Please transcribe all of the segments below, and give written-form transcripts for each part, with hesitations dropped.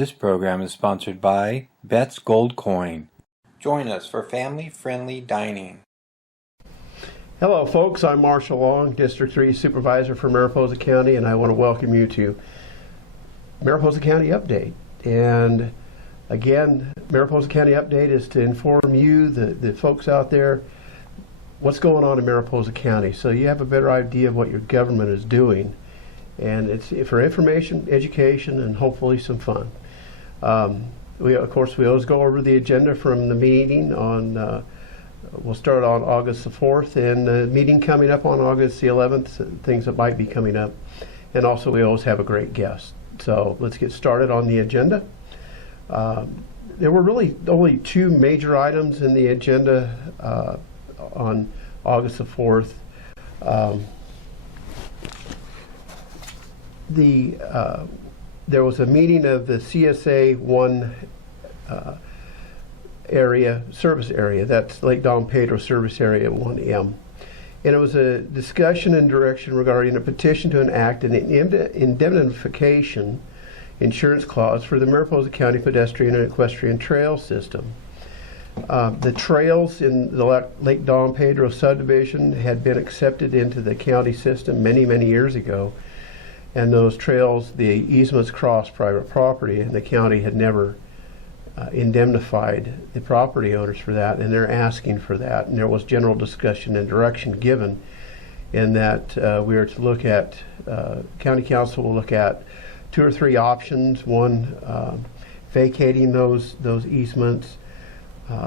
This program is sponsored by Bet's Gold Coin. Join us for family-friendly dining. Hello folks, I'm Marshal Long, District 3 Supervisor for Mariposa County, and I want to welcome you to Mariposa County Update. And again, Mariposa County Update is to inform you, the folks out there, what's going on in Mariposa County, so you have a better idea of what your government is doing. And it's for information, education, and hopefully some fun. We always go over the agenda from the meeting on, we'll start on August the 4th, and the meeting coming up on August the 11th, things that might be coming up. And also we always have a great guest. So let's get started on the agenda. There were really only two major items in the agenda on August the 4th. There was a meeting of the CSA 1 service area, that's Lake Don Pedro service area 1M. And it was a discussion and direction regarding a petition to enact an indemnification insurance clause for the Mariposa County pedestrian and equestrian trail system. The trails in the Lake Don Pedro subdivision had been accepted into the county system many, many years ago. And those trails, the easements crossed private property, and the county had never indemnified the property owners for that, and they're asking for that. And there was general discussion and direction given in that we are to look at, county council will look at 2 or 3 options. One, vacating those easements,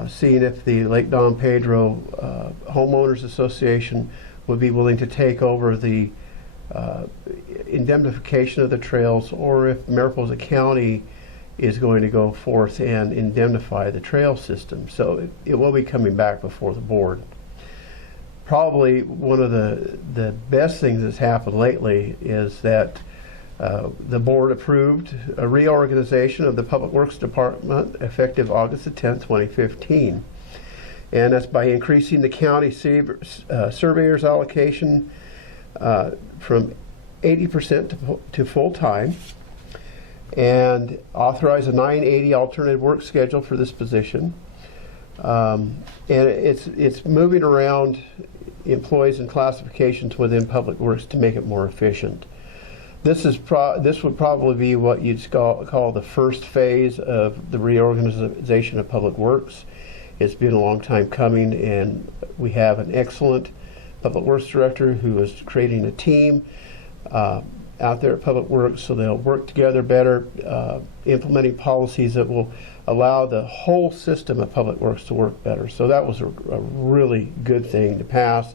seeing if the Lake Don Pedro Homeowners Association would be willing to take over the indemnification of the trails, or if Mariposa County is going to go forth and indemnify the trail system. So it will be coming back before the board. Probably one of the best things that's happened lately is that the board approved a reorganization of the Public Works Department effective August the 10th, 2015. And that's by increasing the county surveyor's allocation from 80% to full-time, and authorize a 980 alternative work schedule for this position. And it's moving around employees and classifications within Public Works to make it more efficient. This would probably be what you'd call the first phase of the reorganization of Public Works. It's been a long time coming, and we have an excellent Public Works Director who is creating a team out there at Public Works, so they'll work together better, implementing policies that will allow the whole system of Public Works to work better. So that was a really good thing to pass,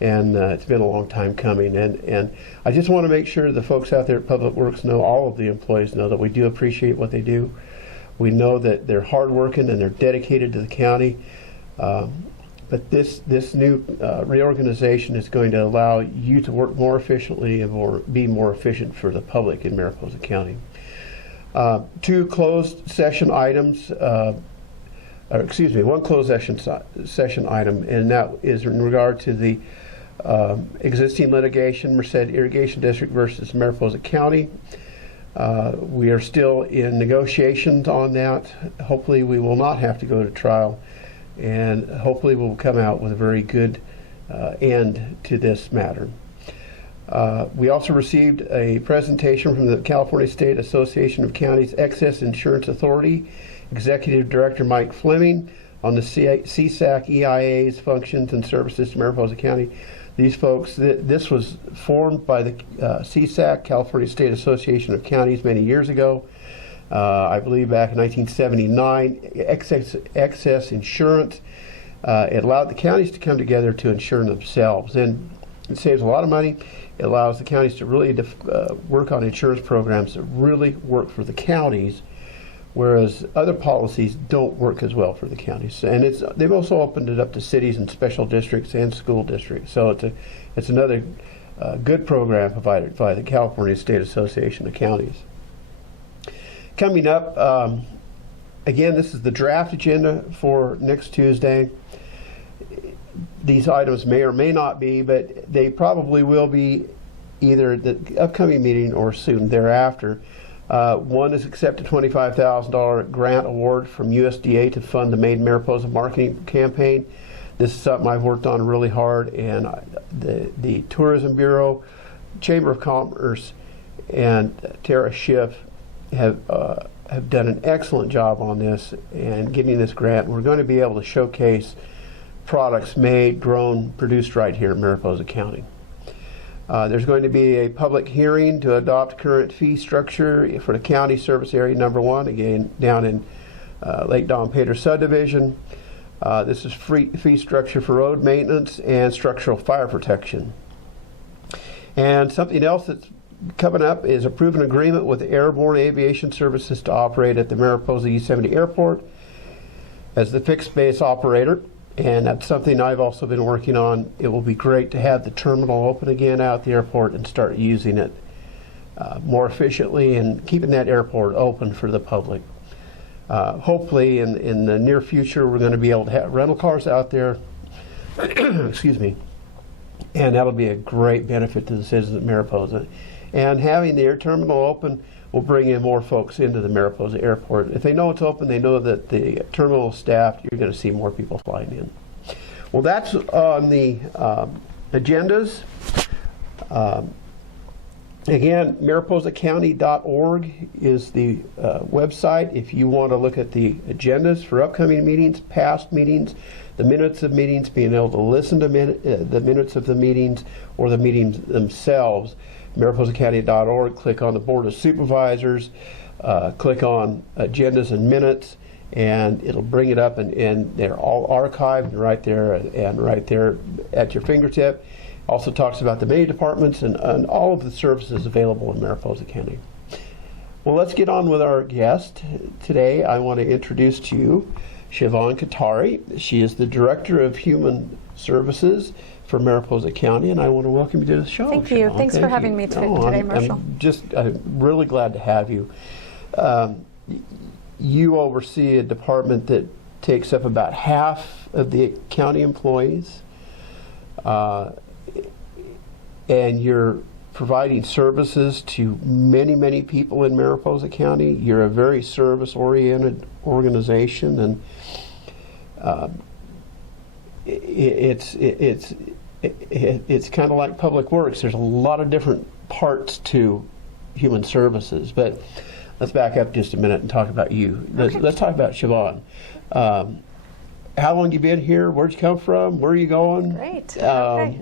and it's been a long time coming. And I just want to make sure the folks out there at Public Works know, all of the employees know, that we do appreciate what they do. We know that they're hardworking and they're dedicated to the county. But this new reorganization is going to allow you to work more efficiently and be more efficient for the public in Mariposa County. 2 closed session items, one closed session item, and that is in regard to the existing litigation, Merced Irrigation District versus Mariposa County. We are still in negotiations on that. Hopefully we will not have to go to trial, and hopefully we'll come out with a very good end to this matter. We also received a presentation from the California State Association of Counties Excess Insurance Authority, Executive Director Mike Fleming, on the CSAC EIA's functions and services to Mariposa County. These folks, this was formed by the CSAC, California State Association of Counties, many years ago. I believe back in 1979, excess insurance. It allowed the counties to come together to insure themselves, and it saves a lot of money. It allows the counties to really work on insurance programs that really work for the counties, whereas other policies don't work as well for the counties. And they've also opened it up to cities and special districts and school districts. So it's another good program provided by the California State Association of Counties. Coming up, again, this is the draft agenda for next Tuesday. These items may or may not be, but they probably will be either the upcoming meeting or soon thereafter. One is accepted $25,000 grant award from USDA to fund the Made in Mariposa marketing campaign. This is something I've worked on really hard, and the Tourism Bureau, Chamber of Commerce, and Tara Schiff have done an excellent job on this and getting this grant. We're going to be able to showcase products made, grown, produced right here in Mariposa County. There's going to be a public hearing to adopt current fee structure for the county service area number 1, again down in Lake Don Pedro subdivision. This is fee structure for road maintenance and structural fire protection. And something else that's coming up is approve an agreement with Airborne Aviation Services to operate at the Mariposa E-70 Airport as the fixed base operator. And that's something I've also been working on. It will be great to have the terminal open again out at the airport and start using it more efficiently and keeping that airport open for the public. Hopefully in the near future we're going to be able to have rental cars out there, excuse me, and that'll be a great benefit to the citizens of Mariposa. And having the air terminal open will bring in more folks into the Mariposa airport. If they know it's open, they know that the terminal is staffed, you're going to see more people flying in. Well, that's on the agendas. Again, mariposacounty.org is the website if you want to look at the agendas for upcoming meetings, past meetings, the minutes of meetings, being able to listen to the minutes of the meetings or the meetings themselves. mariposacounty.org, click on the Board of Supervisors, click on agendas and minutes, and it'll bring it up, and they're all archived right there at your fingertip. Also talks about the many departments and all of the services available in Mariposa County. Well, let's get on with our guest. Today I want to introduce to you Chevon Kothari. She is the Director of Human Services for Mariposa County, and I want to welcome you to the show. Thank you. Thanks for having me today, Marshal. I'm really glad to have you. You oversee a department that takes up about half of the county employees, and you're providing services to many, many people in Mariposa County. You're a very service-oriented organization, and it's kind of like public works. There's a lot of different parts to human services, but let's back up just a minute and talk about you. Okay. Let's talk about Chevon. How long you been here? Where'd you come from? Where are you going? Great. Okay.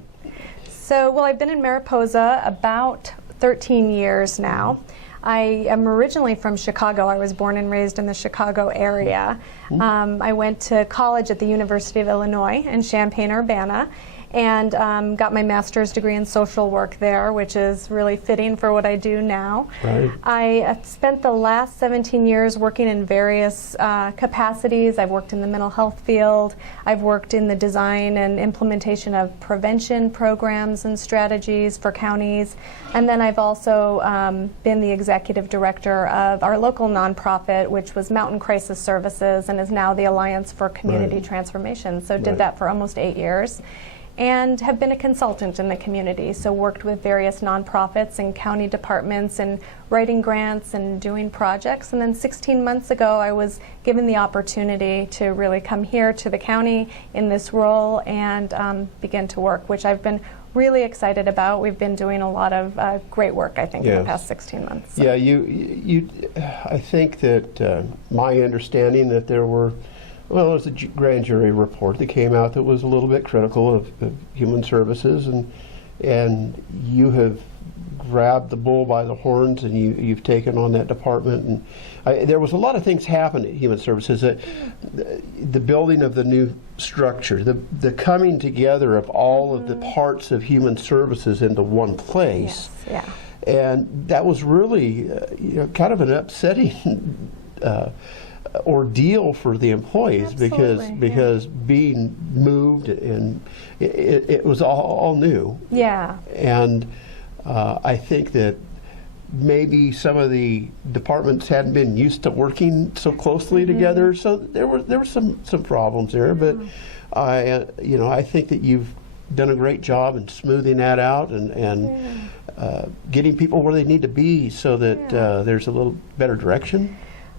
So, well, I've been in Mariposa about 13 years now. I am originally from Chicago. I was born and raised in the Chicago area. I went to college at the University of Illinois in Champaign-Urbana, and got my master's degree in social work there, which is really fitting for what I do now. Right. I spent the last 17 years working in various capacities. I've worked in the mental health field. I've worked in the design and implementation of prevention programs and strategies for counties. And then I've also been the executive director of our local nonprofit, which was Mountain Crisis Services, and is now the Alliance for Community Transformation. So did that for almost 8 years. And have been a consultant in the community, so worked with various nonprofits and county departments and writing grants and doing projects. And then 16 months ago, I was given the opportunity to really come here to the county in this role and begin to work, which I've been really excited about. We've been doing a lot of great work, I think, in the past 16 months. So. Yeah, I think that my understanding that there was a grand jury report that came out that was a little bit critical of human services, and you have grabbed the bull by the horns, and you've taken on that department. And there was a lot of things happened at Human Services. The building of the new structure, the coming together of all of the parts of Human Services into one place. Yes, yeah. And that was really kind of an upsetting ordeal for the employees. Absolutely, because being moved, and it was all new. Yeah. And I think that maybe some of the departments hadn't been used to working so closely together, so there were some problems there. But I think that you've done a great job in smoothing that out and getting people where they need to be so that there's a little better direction.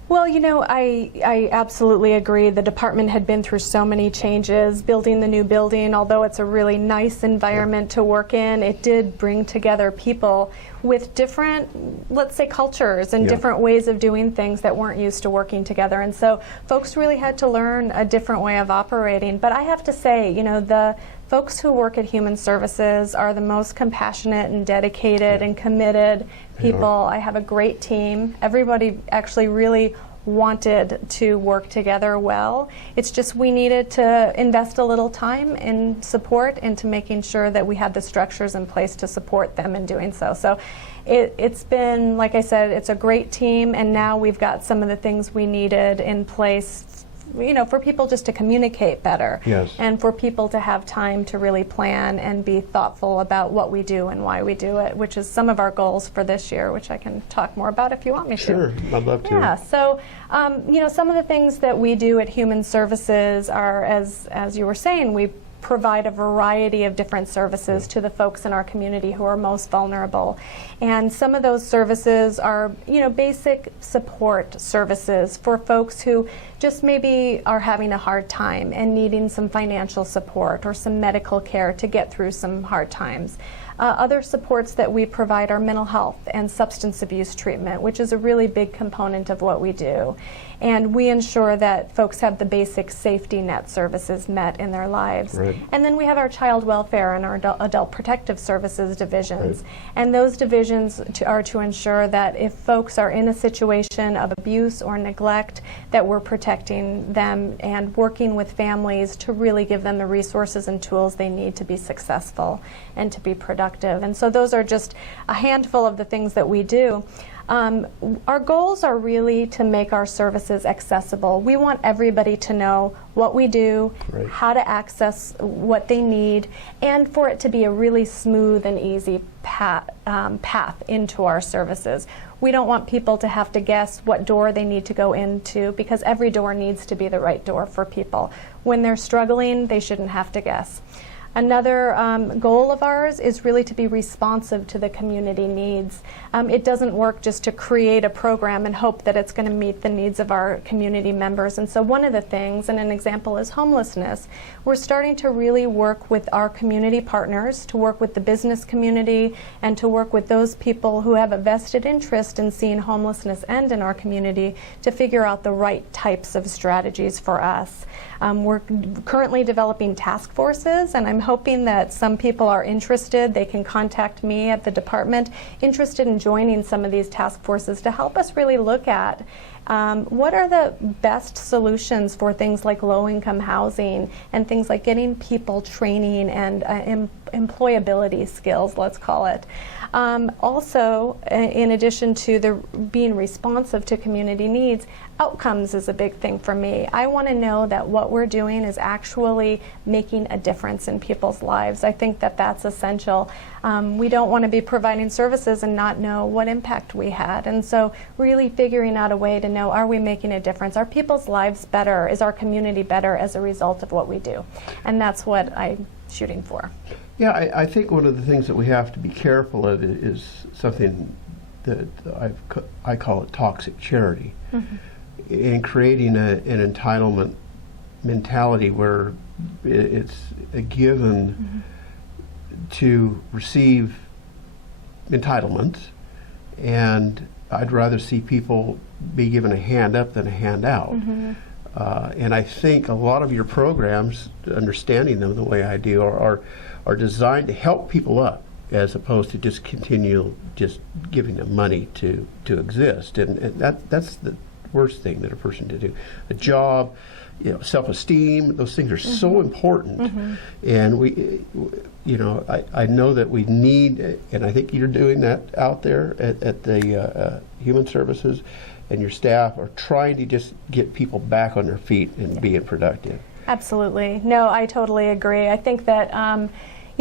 Well, you know, I absolutely agree. The department had been through so many changes. Building the new building, although it's a really nice environment to work in, it did bring together people with different, let's say, cultures and different ways of doing things that weren't used to working together. And so folks really had to learn a different way of operating. But I have to say, you know, the folks who work at Human Services are the most compassionate and dedicated and committed people. I have a great team. Everybody actually really wanted to work together well. It's just we needed to invest a little time in support into making sure that we had the structures in place to support them in doing so. So it's been, like I said, it's a great team, and now we've got some of the things we needed in place, you know, for people just to communicate better, and for people to have time to really plan and be thoughtful about what we do and why we do it, which is some of our goals for this year, which I can talk more about if you want me to. Sure, I'd love to. Yeah, so you know, some of the things that we do at Human Services are, as you were saying, we provide a variety of different services to the folks in our community who are most vulnerable. And some of those services are, you know, basic support services for folks who just maybe are having a hard time and needing some financial support or some medical care to get through some hard times. Other supports that we provide are mental health and substance abuse treatment, which is a really big component of what we do. And we ensure that folks have the basic safety net services met in their lives. Right. And then we have our child welfare and our adult protective services divisions. And those divisions are to ensure that if folks are in a situation of abuse or neglect, that we're protecting them and working with families to really give them the resources and tools they need to be successful and to be productive. And so those are just a handful of the things that we do. Our goals are really to make our services accessible. We want everybody to know what we do, how to access what they need, and for it to be a really smooth and easy path into our services. We don't want people to have to guess what door they need to go into, because every door needs to be the right door for people. When they're struggling, they shouldn't have to guess. Another goal of ours is really to be responsive to the community needs. It doesn't work just to create a program and hope that it's going to meet the needs of our community members. And so one of the things, and an example is homelessness, we're starting to really work with our community partners, to work with the business community, and to work with those people who have a vested interest in seeing homelessness end in our community, to figure out the right types of strategies for us. We're currently developing task forces, and I'm hoping that some people are interested. They can contact me at the department, interested in joining some of these task forces to help us really look at what are the best solutions for things like low-income housing and things like getting people training and employability skills, let's call it. Also, in addition to being responsive to community needs, outcomes is a big thing for me. I want to know that what we're doing is actually making a difference in people's lives. I think that that's essential. We don't want to be providing services and not know what impact we had. And so really figuring out a way to know, are we making a difference? Are people's lives better? Is our community better as a result of what we do? And that's what I'm shooting for. Yeah, I think one of the things that we have to be careful of is something that I call it toxic charity. In creating an entitlement mentality where it's a given to receive entitlements, and I'd rather see people be given a hand up than a hand out. And I think a lot of your programs, understanding them the way I do, are designed to help people up, as opposed to just continue just giving them money to exist. And that's the worst thing that a person to do. A job, you know, self-esteem, those things are so important. And we, you know, I know that we need, and I think you're doing that out there at the Human Services, and your staff are trying to just get people back on their feet and being productive. Absolutely. No, I totally agree. I think that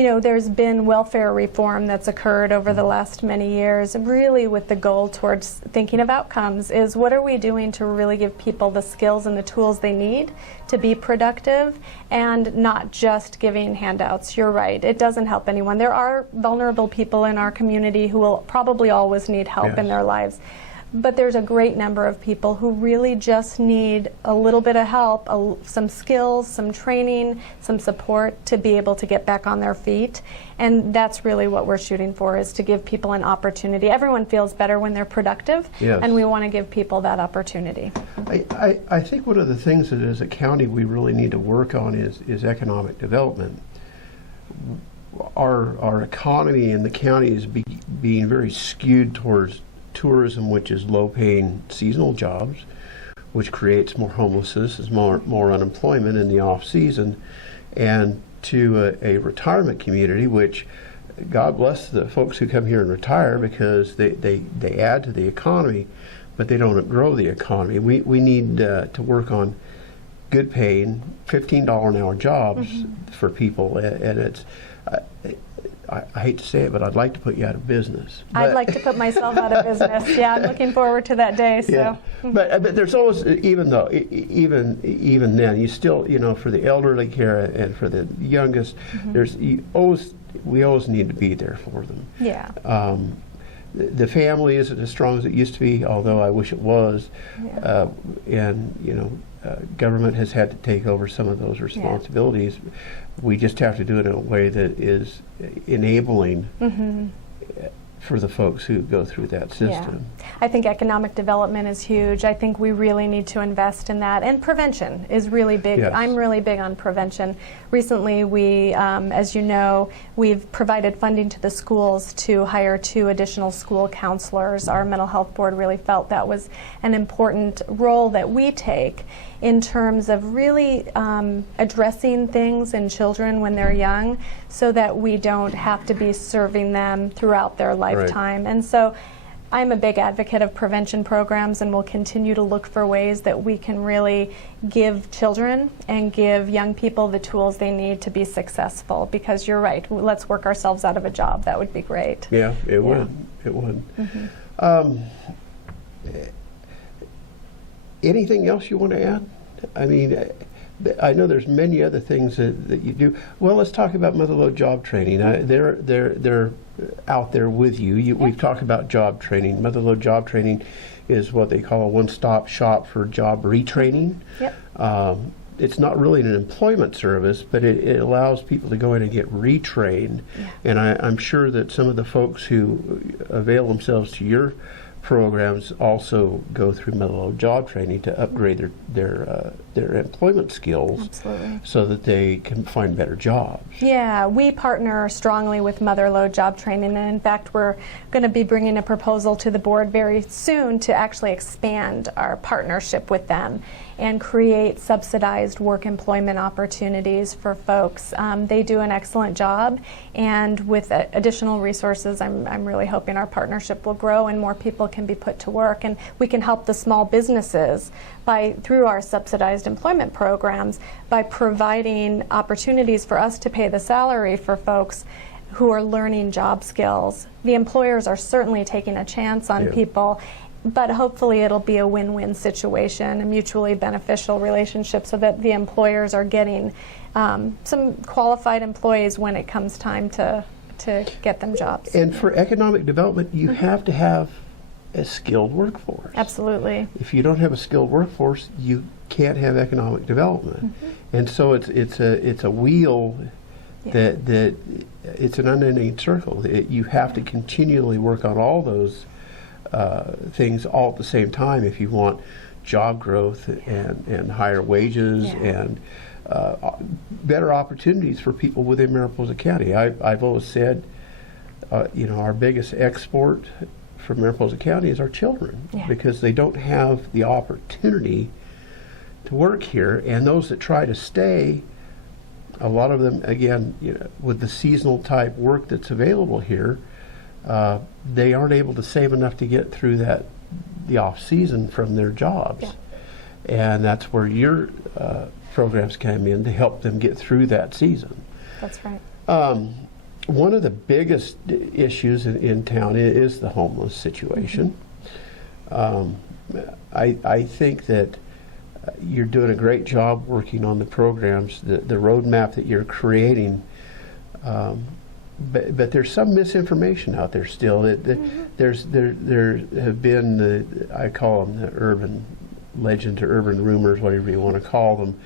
there's been welfare reform that's occurred over the last many years, really with the goal towards thinking of outcomes, is what are we doing to really give people the skills and the tools they need to be productive, and not just giving handouts. You're right, it doesn't help anyone. There are vulnerable people in our community who will probably always need help in their lives. But there's a great number of people who really just need a little bit of help, some skills, some training, some support to be able to get back on their feet. And that's really what we're shooting for, is to give people an opportunity. Everyone feels better when they're productive, and we want to give people that opportunity. I think one of the things that as a county we really need to work on is economic development. Our economy in the county is being very skewed towards tourism, which is low-paying seasonal jobs, which creates more homelessness, more unemployment in the off-season, and to a retirement community, which God bless the folks who come here and retire, because they add to the economy, but they don't grow the economy. We need to work on good-paying $15 an hour jobs for people, and it's. I hate to say it, but I'd like to put you out of business. I'd like to put myself out of business. Yeah, I'm looking forward to that day. So. Yeah. But there's always, even then, you still, for the elderly care and for the youngest, we always need to be there for them. Yeah. The family isn't as strong as it used to be, although I wish it was. Yeah. Government has had to take over some of those responsibilities. Yeah. We just have to do it in a way that is enabling for the folks who go through that system. Yeah. I think economic development is huge. I think we really need to invest in that. And prevention is really big. Yes. I'm really big on prevention. Recently, we, as you know, we've provided funding to the schools to hire 2 additional school counselors. Our mental health board really felt that was an important role that we take in terms of really addressing things in children when they're young, so that we don't have to be serving them throughout their lifetime. Right. And so I'm a big advocate of prevention programs, and will continue to look for ways that we can really give children and give young people the tools they need to be successful, because you're right, let's work ourselves out of a job. That would be great. Yeah, it would. It would. Anything else you want to add? I mean, I know there's many other things that you do. Well, let's talk about mother-lode job training. They're out there with you. We've talked about job training. Mother-lode job training is what they call a one-stop shop for job retraining. Yep. It's not really an employment service, but it allows people to go in and get retrained. Yeah. And I'm sure that some of the folks who avail themselves to your programs also go through mother-lode job training to upgrade their employment skills. Absolutely. So that they can find better jobs. Yeah, we partner strongly with mother-lode job training, and in fact we're going to be bringing a proposal to the board very soon to actually expand our partnership with them and create subsidized work employment opportunities for folks. They do an excellent job, and with additional resources, I'm really hoping our partnership will grow and more people can be put to work, and we can help the small businesses through our subsidized employment programs by providing opportunities for us to pay the salary for folks who are learning job skills. The employers are certainly taking a chance on people, but hopefully it'll be a win-win situation, a mutually beneficial relationship, so that the employers are getting some qualified employees when it comes time to get them jobs. And for economic development, you have to have a skilled workforce. Absolutely. If you don't have a skilled workforce, you can't have economic development. And so it's a wheel that it's an unending circle. You have to continually work on all those things all at the same time if you want job growth and higher wages and better opportunities for people within Mariposa County. I've always said, our biggest export from Mariposa County is our children, because they don't have the opportunity to work here, and those that try to stay, a lot of them, again, with the seasonal type work that's available here, they aren't able to save enough to get through the off season from their jobs. And that's where your programs come in to help them get through that season. That's right. One of the biggest issues in town is the homeless situation. I think that you're doing a great job working on the programs, the roadmap that you're creating. But there's some misinformation out there still. There have been I call them the urban legends or urban rumors, whatever you want to call them,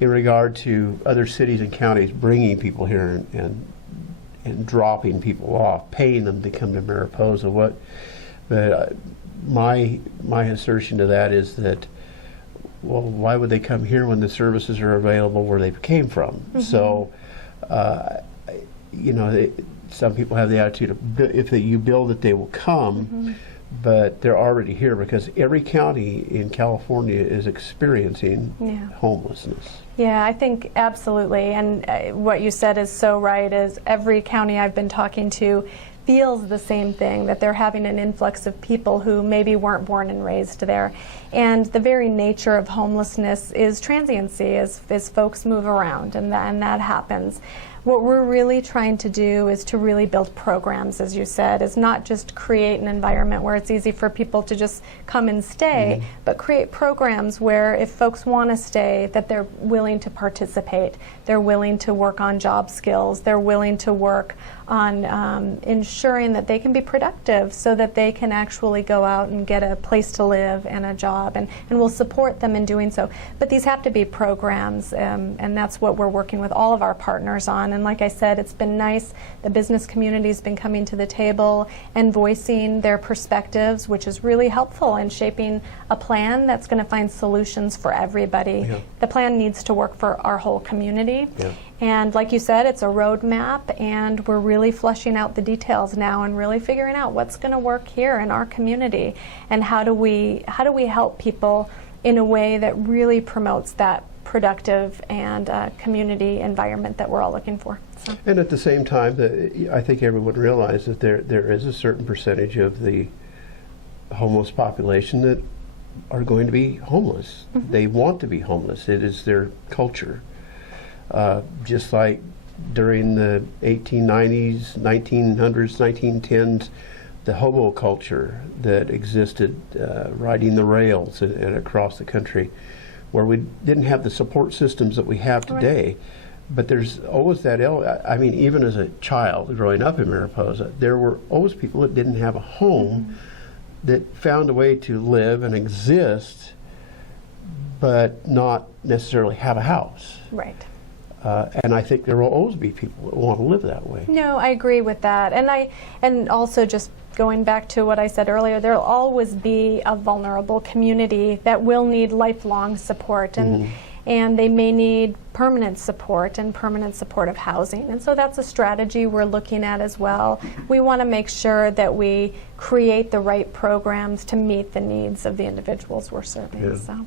in regard to other cities and counties bringing people here and dropping people off, paying them to come to Mariposa. But my assertion to that is that, well, why would they come here when the services are available where they came from? So, some people have the attitude of if you build it, they will come, but they're already here because every county in California is experiencing homelessness. Yeah, I think absolutely. And what you said is so right, is every county I've been talking to feels the same thing, that they're having an influx of people who maybe weren't born and raised there. And the very nature of homelessness is transiency, as folks move around, and that happens. What we're really trying to do is to really build programs, as you said, is not just create an environment where it's easy for people to just come and stay, but create programs where if folks want to stay, that they're willing to participate, they're willing to work on job skills, they're willing to work on ensuring that they can be productive so that they can actually go out and get a place to live and a job, and we'll support them in doing so. But these have to be programs, and that's what we're working with all of our partners on. And like I said, it's been nice. The business community's been coming to the table and voicing their perspectives, which is really helpful in shaping a plan that's going to find solutions for everybody. The plan needs to work for our whole community. And like you said, it's a roadmap, and we're really fleshing out the details now and really figuring out what's going to work here in our community, and how do we help people in a way that really promotes that productive and community environment that we're all looking for. So. And at the same time, I think everyone realizes that there is a certain percentage of the homeless population that are going to be homeless. They want to be homeless. It is their culture. Just like during the 1890s, 1900s, 1910s, the hobo culture that existed riding the rails and across the country, where we didn't have the support systems that we have today. But there's always that, I mean, even as a child growing up in Mariposa, there were always people that didn't have a home that found a way to live and exist, but not necessarily have a house. Right. And I think there will always be people that want to live that way. No, I agree with that. And also just going back to what I said earlier, there'll always be a vulnerable community that will need lifelong support, and they may need permanent support and permanent supportive housing. And so that's a strategy we're looking at as well. We want to make sure that we create the right programs to meet the needs of the individuals we're serving. So.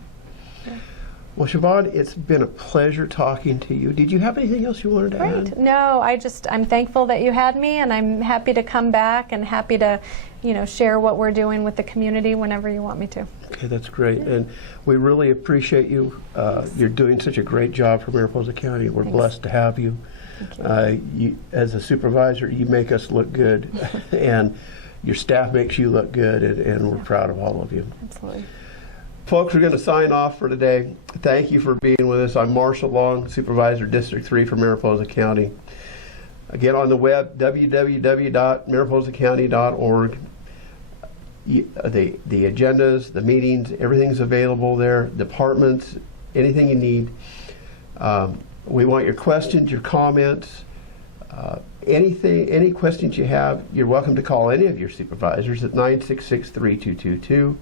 Well, Chevon, it's been a pleasure talking to you. Did you have anything else you wanted to add? No, I'm thankful that you had me, and I'm happy to come back and happy to, share what we're doing with the community whenever you want me to. Okay, that's great. And we really appreciate you. You're doing such a great job for Mariposa County. We're blessed to have you. You. As a supervisor, you make us look good, and your staff makes you look good, and we're proud of all of you. Absolutely. Folks, we're going to sign off for today. Thank you for being with us. I'm Marshal Long, Supervisor, District 3 for Mariposa County. Again, on the web, www.mariposacounty.org. The agendas, the meetings, everything's available there. Departments, anything you need. We want your questions, your comments, any questions you have. You're welcome to call any of your supervisors at 966-3222.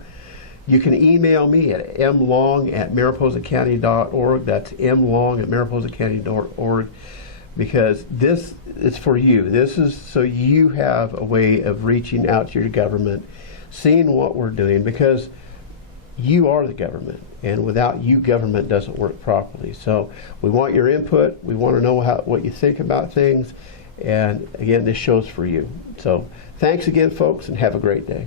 You can email me at mlong@mariposacounty.org. That's mlong@mariposacounty.org, because this is for you. This is so you have a way of reaching out to your government, seeing what we're doing, because you are the government, and without you, government doesn't work properly. So we want your input. We want to know what you think about things, and again, this show's for you. So thanks again, folks, and have a great day.